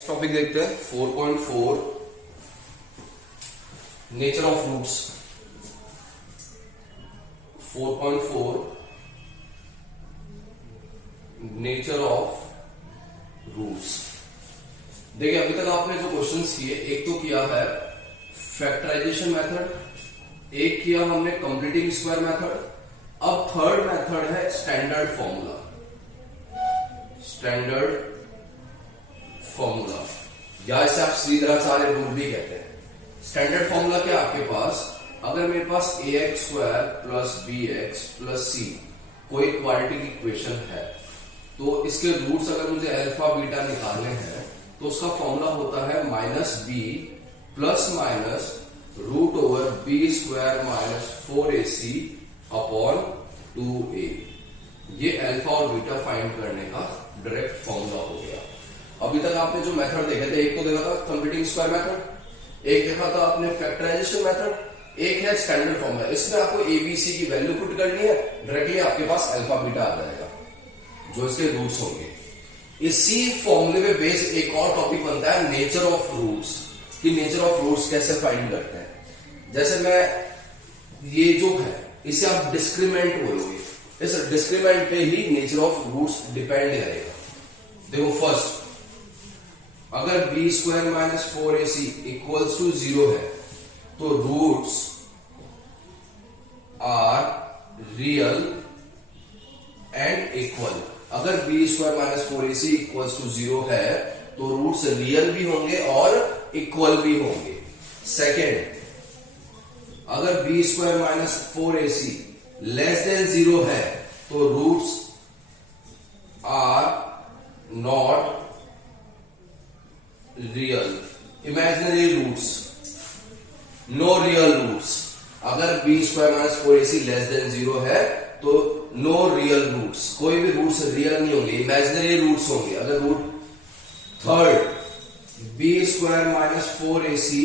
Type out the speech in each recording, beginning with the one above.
Topic देखते हैं 4.4 nature of roots. 4.4 nature of roots. देखिए अभी तक आपने जो क्वेश्चंस किए, एक तो किया है फैक्टराइजेशन मेथड, एक किया हमने कंप्लीटिंग स्क्वायर मेथड, अब थर्ड मेथड है स्टैंडर्ड फॉर्मूला। स्टैंडर्ड फॉर्मूला या इसे आप श्रीधराचार्य रूल भी कहते हैं। स्टैंडर्ड फॉर्मूला क्या आपके पास, अगर मेरे पास ax square plus bx plus c कोई क्वाड्रेटिक इक्वेशन है तो इसके रूट्स अगर मुझे अल्फा बीटा निकालने हैं तो उसका फॉर्मूला होता है minus B plus minus root over B square minus 4ac upon 2a। ये अल्फा और बीटा फाइंड करने का डायरेक्ट फॉर्मूला हो गया। अभी तक आपने जो मेथड देखे थे, एक तो देखा था कंप्लीटिंग स्क्वायर मेथड, एक देखा था आपने फैक्टराइजेशन मेथड, एक है स्टैंडर्ड फॉर्मूला। इसमें आपको एबीसी की वैल्यू पुट करनी है, डायरेक्टली आपके पास अल्फा बीटा आ जाएगा जो इसके रूट्स होंगे। इसी फॉर्मूले पे बेस एक और टॉपिक बनता है नेचर ऑफ रूट्स, कि नेचर ऑफ रूट्स कैसे फाइंड करते हैं। जैसे मैं ये जो है इसे आप डिस्क्रिमेंट बोलोगे, इस डिस्क्रिमेंट पे ही नेचर ऑफ रूट्स डिपेंड करेगा। देखो फर्स्ट, अगर b square minus 4ac equals to 0 है तो roots are real and equal. अगर b square minus 4ac equals to 0 है तो रूट्स रियल भी होंगे और इक्वल भी होंगे। सेकेंड, अगर b square minus 4ac less than 0 है तो roots are not real, imaginary roots, no real roots. अगर b square minus 4ac less than 0 है तो नो रियल रूट्स, कोई भी रूट्स रियल नहीं होंगे, इमेजिनरी रूट्स होंगे। अगर root third, B square minus 4ac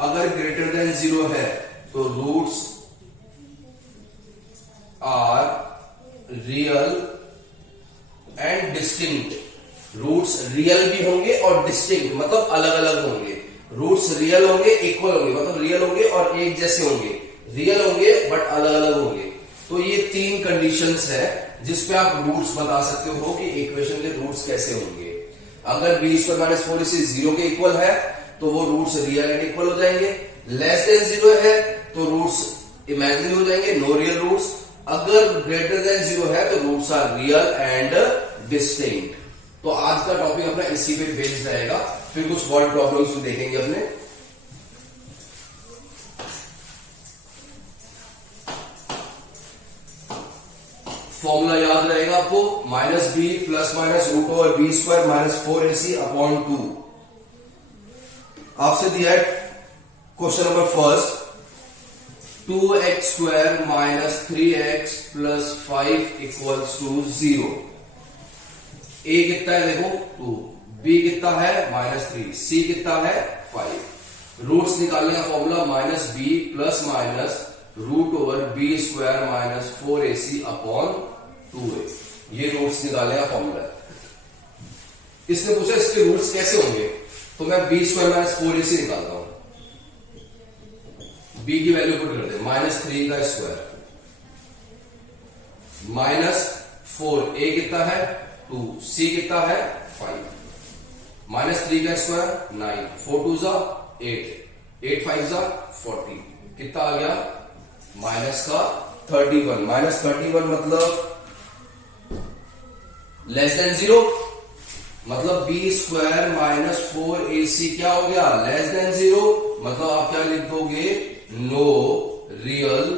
अगर ग्रेटर देन 0 है तो roots are real and distinct. Roots real भी होंगे और डिस्टिंक्ट मतलब अलग अलग होंगे। रूट्स रियल होंगे, इक्वल होंगे मतलब रियल होंगे और एक जैसे होंगे, रियल होंगे बट अलग अलग होंगे। तो ये तीन कंडीशंस है जिसपे आप रूट्स बता सकते हो कि इक्वेशन के रूट्स कैसे होंगे। अगर बी स्क्वायर माइनस 4ac 0 के इक्वल है तो वो रूट्स रियल एंड इक्वल हो जाएंगे। लेस देन 0 है तो रूट्स इमेजिनरी हो जाएंगे, नो रियल रूट्स। अगर ग्रेटर देन 0 है तो roots are real and distinct. तो आज का टॉपिक अपना इसी पे बेस्ड रहेगा, फिर कुछ वर्ड प्रॉब्लम्स भी देखेंगे अपने। फॉर्मूला याद रहेगा आपको, minus B plus minus root over B square minus 4ac upon 2। आपसे दिया है question number first, 2x square minus 3x plus 5 equals to 0। a कितना है देखो 2, b कितना है माइनस 3, c कितना है 5। रूट्स निकालने का formula minus B plus minus root over B square minus 4ac upon 2a। ये रूट्स निकालने का फॉर्मूला है। इसने पूछा इसके रूट्स कैसे होंगे, तो मैं बी स्क्वायर माइनस 4ac निकालता हूं। b की वैल्यू पुट कर दे, माइनस 3 का स्क्वायर माइनस 4, a कितना है 2, c कितना है 5, माइनस 3 का स्क्वायर 9, 4 2 जा 8, 8 5 जा 40, कितना आ गया माइनस का 31। माइनस 31 मतलब लेस देन 0, मतलब बी स्क्वायर माइनस 4ac क्या हो गया लेस देन 0, मतलब आप क्या लिख दोगे नो रियल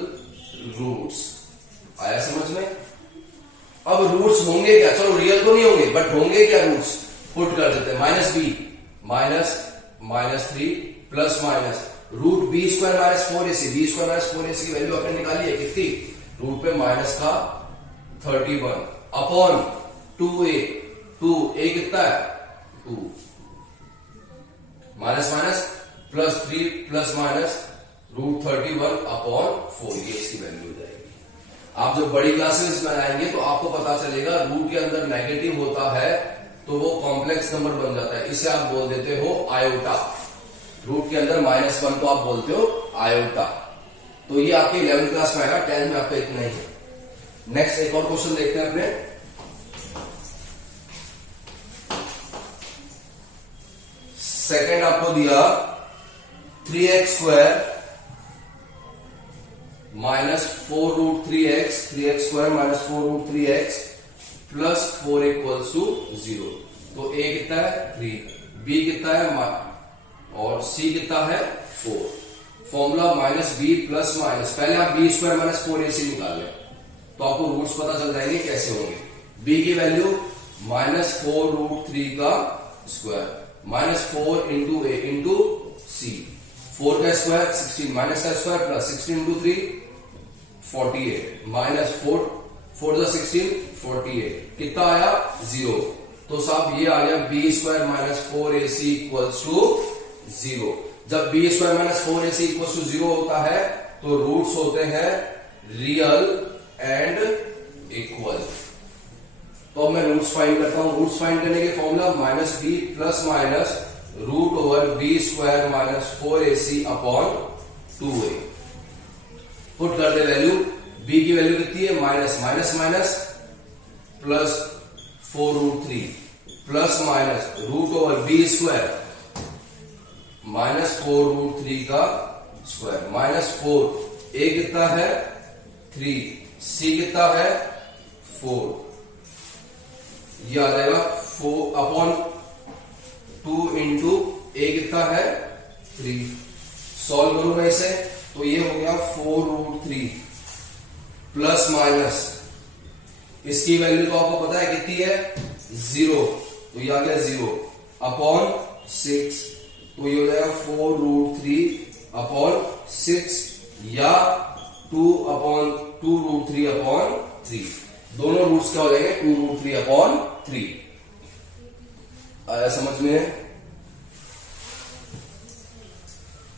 रूट्स। आया समझ में। अब रूट्स होंगे क्या, चलो रियल तो नहीं होंगे बट होंगे क्या रूट्स, पुट कर देते हैं। Minus B minus 3 plus minus root B square minus 4ac, B square minus 4ac की वैल्यू आपने निकाली है कितनी, रूट पे माइनस का 31 अपॉन 2a, 2a कितना है 2, minus minus plus 3 plus minus root 31 upon 4, ये इसकी वैल्यू हो जाएगी। आप जब बड़ी क्लासेस में आएंगे तो आपको पता चलेगा रूट के अंदर नेगेटिव होता है तो वो कॉम्प्लेक्स नंबर बन जाता है, इसे आप बोल देते हो आयोटा। रूट के अंदर -1 को आप बोलते हो आयोटा। तो ये आपके 11th क्लास में आएगा, 10th में आपका इतना ही है। नेक्स्ट एक और क्वेश्चन देखते हैं अपने। सेकंड आपको दिया 3x² -4√3x, 3x² -4√3x plus 4 equals to 0। तो a कितना है 3, b कितना है और c कितना है 4। फॉर्मूला -b प्लस माइनस, पहले आप b² -4ac निकाल लें तो आपको रूट्स पता चल जाएंगे कैसे होंगे। b की वैल्यू -4√3 का square -4 into a into c, 4 का स्क्वायर 16, माइनस का स्क्वायर प्लस 16 इंटू 3 48 -4 16 48 कितना आया 0। तो साहब ये आ गया b² -4ac इक्वल्स टू 0। जब b² -4ac इक्वल्स टू 0 होता है तो रूट्स होते हैं रियल एंड इक्वल। तो अब मैं रूट्स फाइंड करता हूं। रूट्स फाइंड करने के formula -b plus minus √b² -4ac upon 2a। Put कर दे वैल्यू, b की वैल्यू कितनी है minus plus 4√3 plus minus √b² -4√3 का स्क्वायर -4, a कितना है 3, c कितना है 4, ये आ जाएगा 4 अपॉन 2 इंटू a कितना है 3। सॉल्व करूं मैं इसे तो ये हो गया 4√3 प्लस माइनस, इसकी वैल्यू तो आपको पता है कितनी है 0, तो ये आ गया 0 अपॉन 6, तो ये हो जाएगा 4√3 अपॉन 6 या 2/2√3 अपॉन 3। दोनों रूट्स क्या हो जाएंगे 2√3 अपॉन 3। आया समझ में?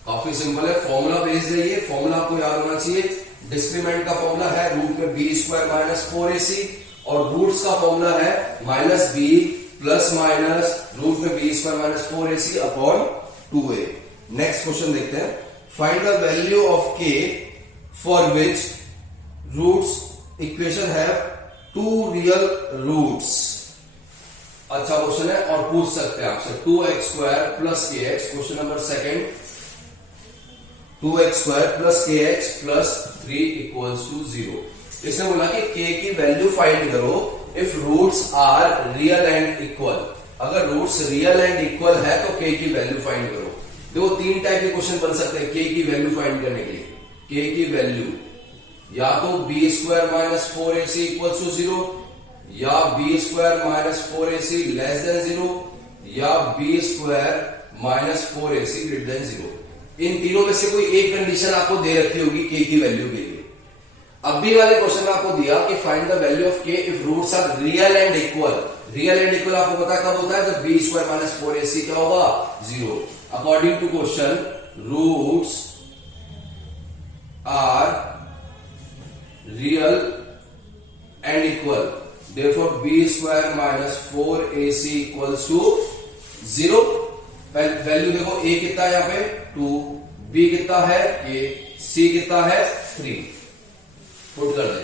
काफी सिंपल है। फॉर्मूला भेज रही फॉर्मूला आपको याद होना चाहिए। डिस्क्रीमेंट का फॉर्मूला है रूट में b² -4ac और रूट्स का फॉर्मूला है -b प्लस माइनस रूट में b² -4ac upon 2a। Next question देखते हैं। Find the value of k for which roots equation have 2 real roots. अच्छा क्वेश्चन है और पूछ सकते हैं आपसे 2x² plus kx। Question number second 2x² plus kx plus 3 equals to 0। इसने बोला कि k की वैल्यू फाइंड करो if roots are real and equal. अगर रूट्स रियल एंड इक्वल है तो k की वैल्यू फाइंड करो। देखो 3 टाइप के क्वेश्चन बन सकते हैं k की वैल्यू फाइंड करने के लिए। k की वैल्यू या तो b² -4ac इक्वल्स टू 0 या b² -4ac लेस देन 0 या b² -4ac ग्रेटर देन 0। इन तीनों में से कोई एक कंडीशन आपको दे रखी होगी k की वैल्यू के लिए। अभी वाले क्वेश्चन में आपको दिया कि find the value of k if roots are real and equal. Real and equal आपको पता कब होता है जब b² -4ac क्या होगा 0। According to question roots are real and equal, therefore b² -4ac equals to 0। Value देखो a कितना है यहां पे 2, b कितना है a, c कितना है 3। पुट कर दे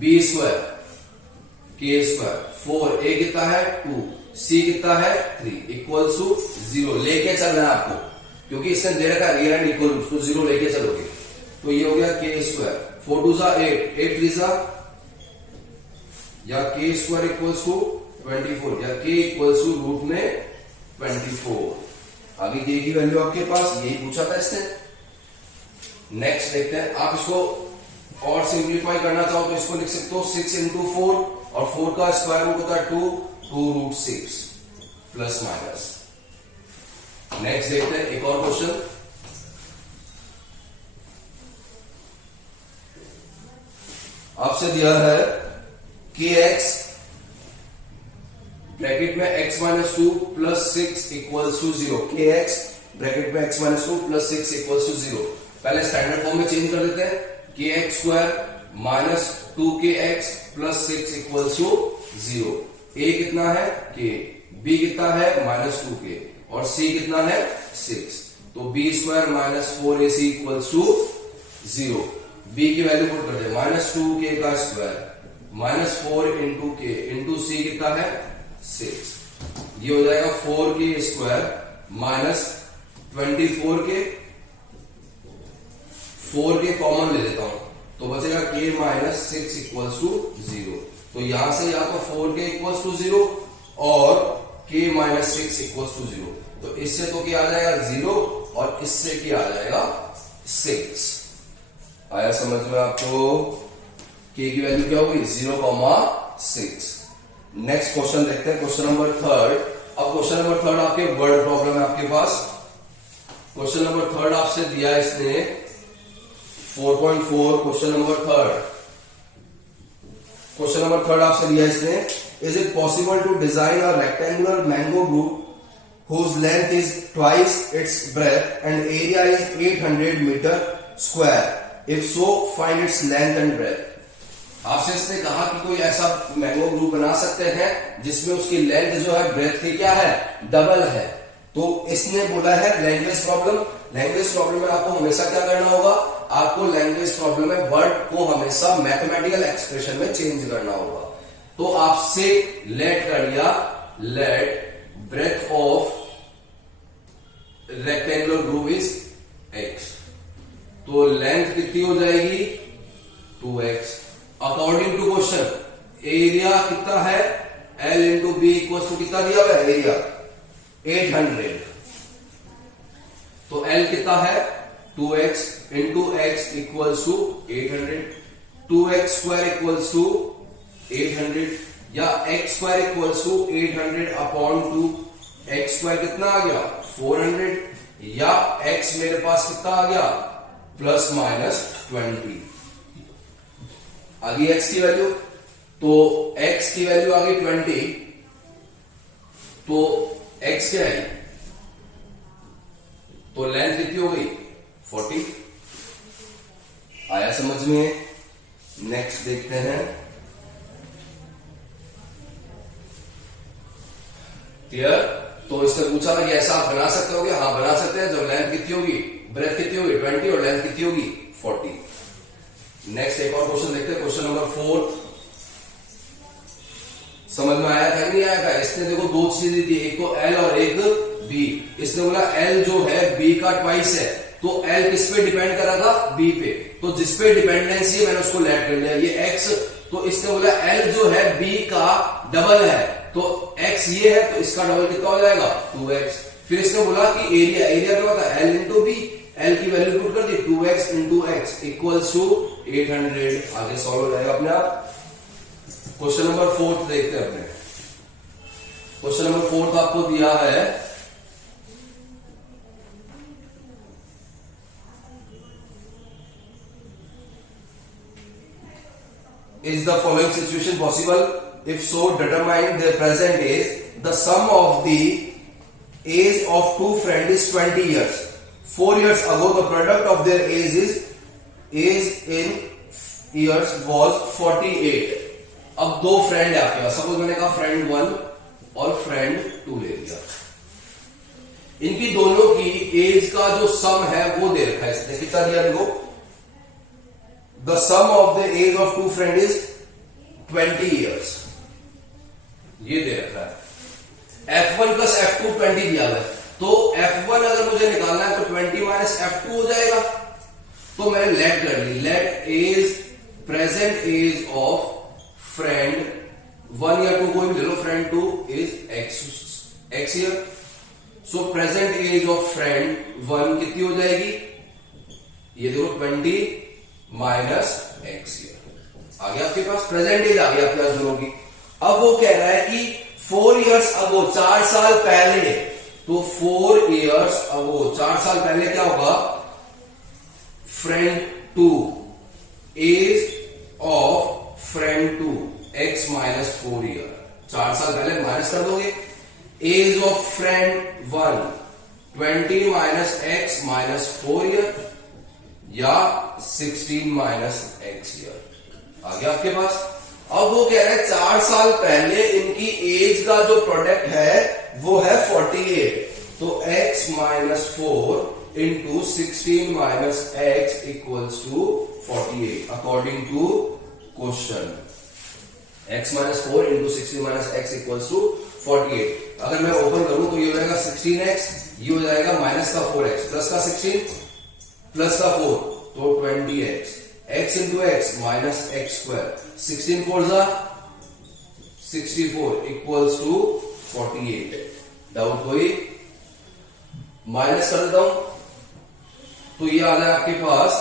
b² k² 4, a कितना है 2, c कितना है 3 इक्वल्स टू 0। लेके चल रहा है आपको क्योंकि इसने दे रखा रियल एंड इक्वल, तो 0 लेके चलोगे। तो ये हो गया k², 4 2 8, 8 3 या k² इक्वल्स टू 24 या k इक्वल्स टू रूट में 24। आगे k की वैल्यू आपके पास यही पूछा था इसने। नेक्स्ट देखते हैं। आप इसको और सिंप्लीफाई करना चाहो तो इसको लिख सकते हो 6 इंटू 4 और 4 का स्क्वायर रूट होता है 2√6 प्लस माइनस। नेक्स्ट देखते हैं एक और क्वेश्चन। आपसे दिया है kx ब्रैकेट में x-2 plus 6 equals to 0। kx bracket में x-2 प्लस 6 इक्वल्स टू 0। पहले स्टैंडर्ड फॉर्म में चेंज कर देते हैं। kx² -2kx plus 6 equals to 0। a कितना है k, b कितना है -2k और c कितना है 6, तो b square -4ac equals to 0। b की वैल्यू पुट कर दे, -2k का square -4 into k into c कितना है 6, ये हो जाएगा 4k square -24k, 4k common ले लेता हूं तो बचेगा k - 6 इक्वल्स टू 0। तो यहां से या तो 4k इक्वल्स टू 0 और k - 6 इक्वल्स टू 0, तो इससे तो क्या आ जाएगा 0 और इससे क्या आ जाएगा 6। आया समझ में आपको? k की वैल्यू क्या होगी 0,6। नेक्स्ट क्वेश्चन देखते हैं, क्वेश्चन नंबर 3। अब क्वेश्चन नंबर 3 आपके वर्ड प्रॉब्लम है आपके पास। क्वेश्चन नंबर 3 आपसे दिया है इसने 4.4। क्वेश्चन नंबर 3, क्वेश्चन नंबर 3 आपसे दिया है इसने, is it possible to design a rectangular mango group whose length is twice its breadth and area is 800 meter square? If so, find its length and breadth. आपसे इसने कहा कि कोई ऐसा मैंगो ग्रुप बना सकते हैं जिसमें उसकी लेंथ जो है ब्रेथ की क्या है डबल है। तो इसने बोला है लैंग्वेज प्रॉब्लम। लैंग्वेज प्रॉब्लम में आपको हमेशा क्या करना होगा, आपको लैंग्वेज प्रॉब्लम में वर्ड को हमेशा मैथमेटिकल एक्सप्रेशन में चेंज करना होगा। तो आपसे लेट कर लिया, let breadth of rectangular group is x, तो लेंथ कितनी हो जाएगी 2x। According to question area कितना है L into B equal to कितना दिया हुआ है एरिया 800, तो L कितना है 2x into x equals to 800, 2x square equals to 800 या x square equals to 800 upon 2, x square कितना आ गया 400 या x मेरे पास कितना आ गया ±20 आ गई x की वैल्यू। तो x की वैल्यू आ गई 20, तो x क्या है, तो लेंथ कितनी हो गई 40। आया समझ में? नेक्स्ट देखते हैं, क्लियर? तो इसने पूछा था कि ऐसा आप बना सकते हो क्या? हाँ बना सकते हैं। जब लेंथ कितनी होगी, ब्रेथ कितनी होगी 20 और लेंथ कितनी होगी 40। नेक्स्ट एक और क्वेश्चन देखते हैं, क्वेश्चन नंबर 4। समझ में आया था कि नहीं आया था? इसने देखो दो चीजें दी, एक तो L और एक B। इसने बोला L जो है B का ट्वाइस है, तो L किस पे डिपेंड कर रहा था B पे, तो जिस पे डिपेंडेंसी है मैंने उसको लेट कर लिया, ये X। तो इसने बोला L जो है B का डबल है, तो x ये है तो इसका डबल कितना हो जाएगा 2x। फिर इसने बोला कि एरिया, एरिया क्या होता है L इंटू बी, L की वैल्यू पुट कर दी 2x into x equals to 800। आगे सॉल्व हो जाएगा अपने आप। क्वेश्चन नंबर 4 देखते हैं अपने। क्वेश्चन नंबर 4 आपको दिया है, is the following situation possible? If so, determine their present age. The sum of the age of two friends is 20 years. 4 years ago, the product of their age in years was 48. अब दो friend है आपके पास, suppose मैंने कहा friend 1 और friend 2 ले लिया। इनकी दोनों की एज का जो सम है वो दे रखा है इसने, कितना दिया देखो, the sum of the age of two friend is 20 years, ये दे रखा है। F1 प्लस F2 20 दिया हुआ है, तो F1 अगर मुझे निकालना है तो 20 माइनस F2 हो जाएगा। तो मैंने लेट कर ली, let age present age of friend 1 या 2 कोई भी ले लो, friend 2 is x year. So present age of friend 1 कितनी हो जाएगी, ये देखो 20 माइनस x ईयर आ गया आपके पास, प्रेजेंट एज आ गया आपके पास दोनों की। अब वो कह रहा है कि 4 years अगो, 4 साल पहले, तो 4 years अगो 4 साल पहले क्या होगा, friend 2 age of friend 2 x minus 4 year, 4 साल पहले माइनस कर दोगे। Age of friend 1 20 minus x minus 4 year या 16 माइनस x ईयर आ गया आपके पास। अब वो कह रहे हैं 4 साल पहले इनकी एज का जो प्रोडक्ट है वो है 48, तो x minus 4 into 16 minus x equals to 48 according to question. x minus 4 into 16 minus x equals to 48। अगर मैं ओपन करूं तो ये हो जाएगा 16x, ये हो जाएगा माइनस का 4x प्लस का 16 प्लस का 4 तो 20x, x into x minus x square, 16 4 जा 64 इक्वल्स टू 48। डाउट कोई? माइनस कर देता हूं तो ये आ जाए आपके पास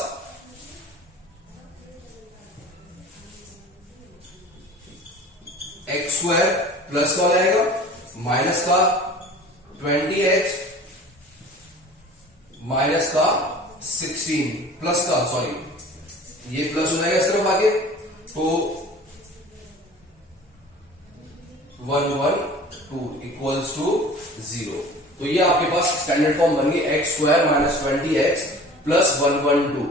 एक्स स्क्वायर प्लस का हो जाएगा माइनस का 20x माइनस का 16 प्लस का सॉरी ये प्लस हो जाएगा इस तरफ आगे तो 112 इक्वल्स टू 0। तो ये आपके पास स्टैंडर्ड फॉर्म बन गई x square minus 20x plus 112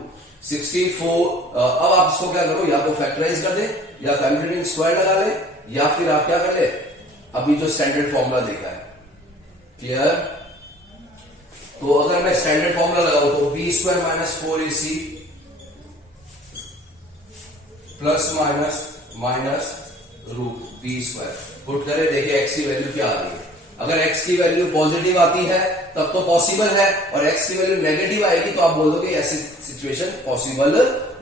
64। अब आप इसको क्या करो, या तो फैक्टराइज कर दे या कंप्यूटिंग स्क्वायर लगा ले या फिर आप क्या कर ले अभी जो स्टैंडर्ड फॉर्मूला देखा है। क्लियर? तो अगर मैं स्टैंडर्ड फॉर्मूला लगाऊं तो b square minus 4ac plus minus minus root B square put करें, देखिए x की वैल्यू क्या आ रही है। अगर x की वैल्यू पॉजिटिव आती है तब तो पॉसिबल है, और x की वैल्यू नेगेटिव आएगी तो आप बोल दोगे ऐसी सिचुएशन पॉसिबल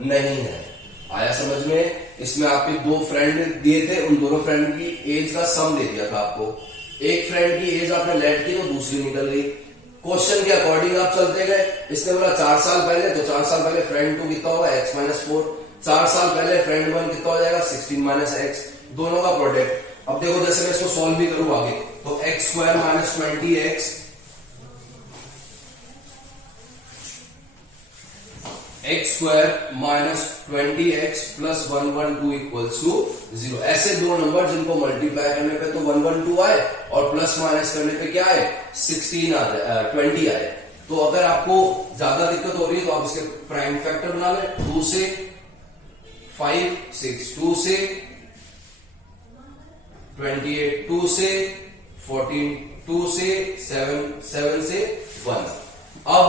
नहीं है। आया समझ में? इसमें आपके 2 फ्रेंड दिए थे, उन दोनों फ्रेंड की एज का सम दे दिया था आपको। एक फ्रेंड की एज आपने लेट की तो दूसरी निकल गई। क्वेश्चन के अकॉर्डिंग आप चलते गए। इसने बोला 4 साल पहले, तो 4 साल पहले फ्रेंड 2 कितना होगा x माइनस 4, 4 साल पहले फ्रेंड 1 कितना हो जाएगा 16 माइनस एक्स, दोनों का प्रोडक्ट। अब देखो जैसे मैं इसको सॉल्व भी करूं आगे तो x square minus 20x x square minus 20x plus 112 equals to 0। ऐसे दो नंबर जिनको मल्टीप्लाई करने पे तो 112 आए और प्लस माइनस करने पे क्या आए 16 आ जाए 20 आए। तो अगर आपको ज्यादा दिक्कत हो रही है तो आप इसके प्राइम फैक्टर बना लें, 2 से 5 6, 2 से 28, 2 से 14, 2 से 7, 7 से 1। अब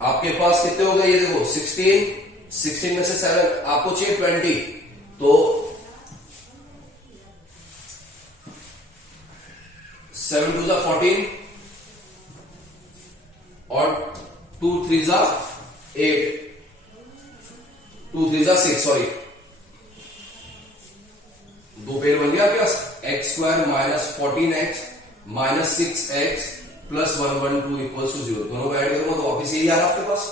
आपके पास कितने हो गए ये देखो 16 में से 7 आपको चाहिए 20, तो 7 2 जा 14 और 2 3 जा 8, 2 3 जा 6 सॉरी, दो पेड़ बन गया आपके पास x square minus 14x minus 6x plus 112 equals to 0। दोनों को ऐड करूंगा तो वापिस यही आ रहा है आपके पास।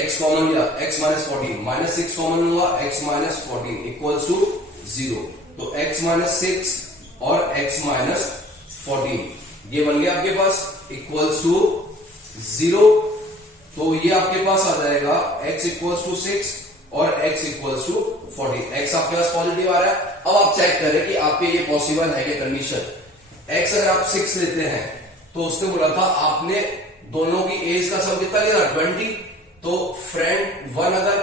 x कॉमन लिया x माइनस 14 माइनस 6 कॉमन हुआ x माइनस 14 इक्वल्स टू 0। तो x माइनस 6 और x माइनस 14 ये बन गया आपके पास इक्वल्स टू 0। तो ये आपके पास आ जाएगा x इक्वल्स टू 6 और x इक्वल्स टू 40। x आपके पास पॉजिटिव आ रहा है। अब आप चेक करें कि आपके ये पॉसिबल है कि कंडीशन x अगर आप 6 लेते हैं तो उसने बोला था आपने दोनों की एज का सम कितना लिया 20, तो फ्रेंड 1 अगर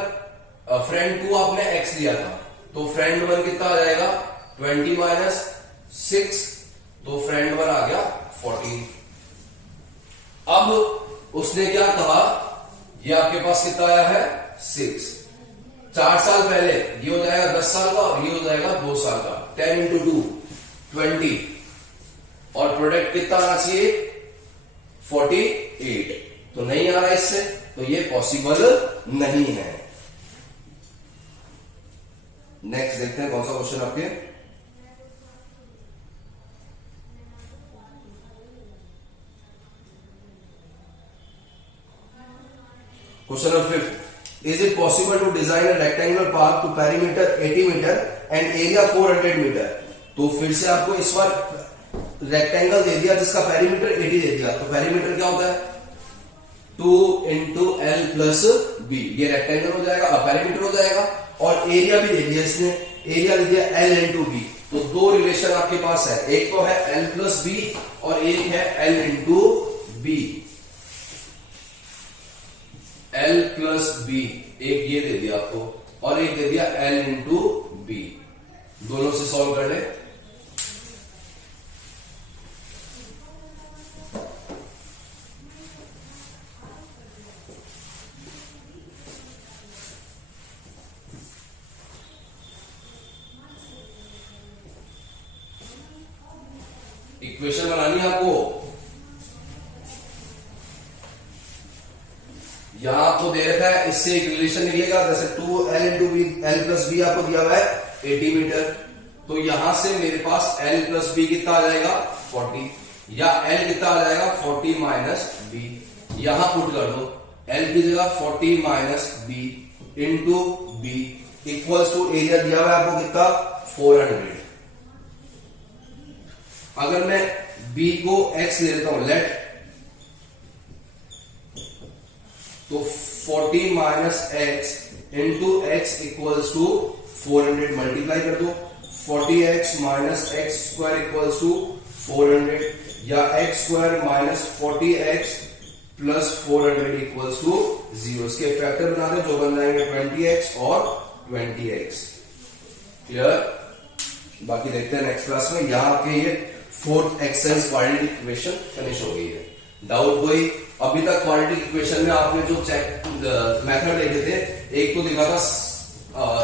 फ्रेंड 2 आपने x लिया था तो फ्रेंड 1 कितना आ जाएगा 20 माइनस 6, तो फ्रेंड 1 आ गया 14। अब उसने क्या कहा, ये आपके पास कितना आया है 6, 4 साल पहले ये हो जाएगा 10 साल का और ये हो जाएगा 2 साल का, 10 इंटू 2 20, और प्रोडक्ट कितना आना चाहिए 48, तो नहीं आ रहा इससे, तो ये पॉसिबल नहीं है। नेक्स्ट देखते हैं कौन सा क्वेश्चन आपके। Question number 5, is it possible to design a rectangular park to perimeter 80 metre and area 400 metre. तो फिर से आपको इस बार रेक्टेंगल दे दिया जिसका पेरीमीटर 80 दे दिया, तो पेरीमीटर क्या होता है 2 इंटू एल प्लस बी, ये रेक्टेंगल हो जाएगा, पेरीमीटर हो जाएगा। और एरिया भी दे दिया इसने, एरिया दे दिया एल इंटू बी। तो दो रिलेशन आपके पास है, एक तो है एल प्लस बी और एक है l into b. L plus b एक ये दे दिया आपको और एक दे दिया L इंटू बी, दोनों से सॉल्व कर ले। इक्वेशन बनानी है आपको। यहां आपको दे रखा है, इससे एक रिलेशन निकलेगा, जैसे 2L into B, L plus b आपको दिया हुआ है 80 मीटर, तो यहां से मेरे पास L प्लस बी कितना आ जाएगा 40, या L कितना आ जाएगा 40 माइनस बी, यहां पुट कर दो L की जगह 40 minus b into b equals to area दिया हुआ है आपको कितना 400। अगर मैं b को x ले लेता हूं लेट, तो 40 minus x into x equals to 400, multiply कर दो, 40x minus x square equals to 400, या x square minus 40x plus 400 equals to 0। इसके फैक्टर बना दे जो बन जाएंगे 20x और 20x। क्लियर? बाकी देखते हैं नेक्स्ट क्लास में। यहां आपके ये fourth exercise quadratic equation finish हो गई है। डाउट कोई? अभी तक क्वाड्रेटिक इक्वेशन में आपने जो चेक मेथड देखे थे, एक तो देखा था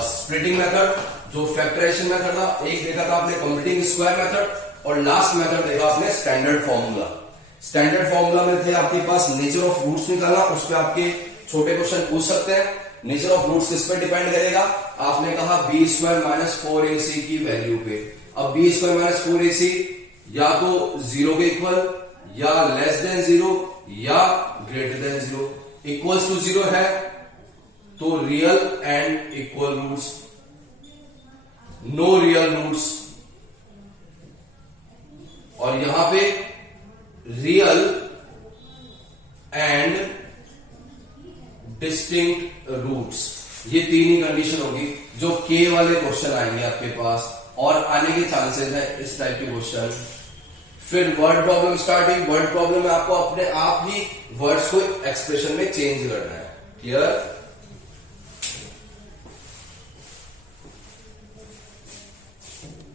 स्प्लिटिंग मेथड जो फैक्टराइजेशन मेथड था, एक देखा था आपने कंप्लीटिंग स्क्वायर मेथड, और लास्ट मेथड देखा आपने स्टैंडर्ड फॉर्मूला। स्टैंडर्ड फॉर्मूला में थे आपके पास नेचर ऑफ रूट्स निकालना, उस पर आपके छोटे क्वेश्चन पूछ सकते हैं। नेचर ऑफ रूट्स किस पे डिपेंड करेगा? आपने कहा बी स्क्वायर माइनस 4ac की वैल्यू पे। अब बी स्क्वायर माइनस 4ac या तो 0 के इक्वल, या लेस देन 0, या ग्रेटर देन 0। इक्वल्स टू 0 है तो real and equal roots, no real roots, और यहां पे रियल एंड डिस्टिंक्ट रूट्स, ये तीन ही कंडीशन होगी जो के वाले क्वेश्चन आएंगे आपके पास, और आने के चांसेस है इस टाइप के क्वेश्चन। फिर वर्ड प्रॉब्लम स्टार्ट हुई। वर्ड प्रॉब्लम में आपको अपने आप ही वर्ड्स को एक्सप्रेशन में चेंज करना है। क्लियर?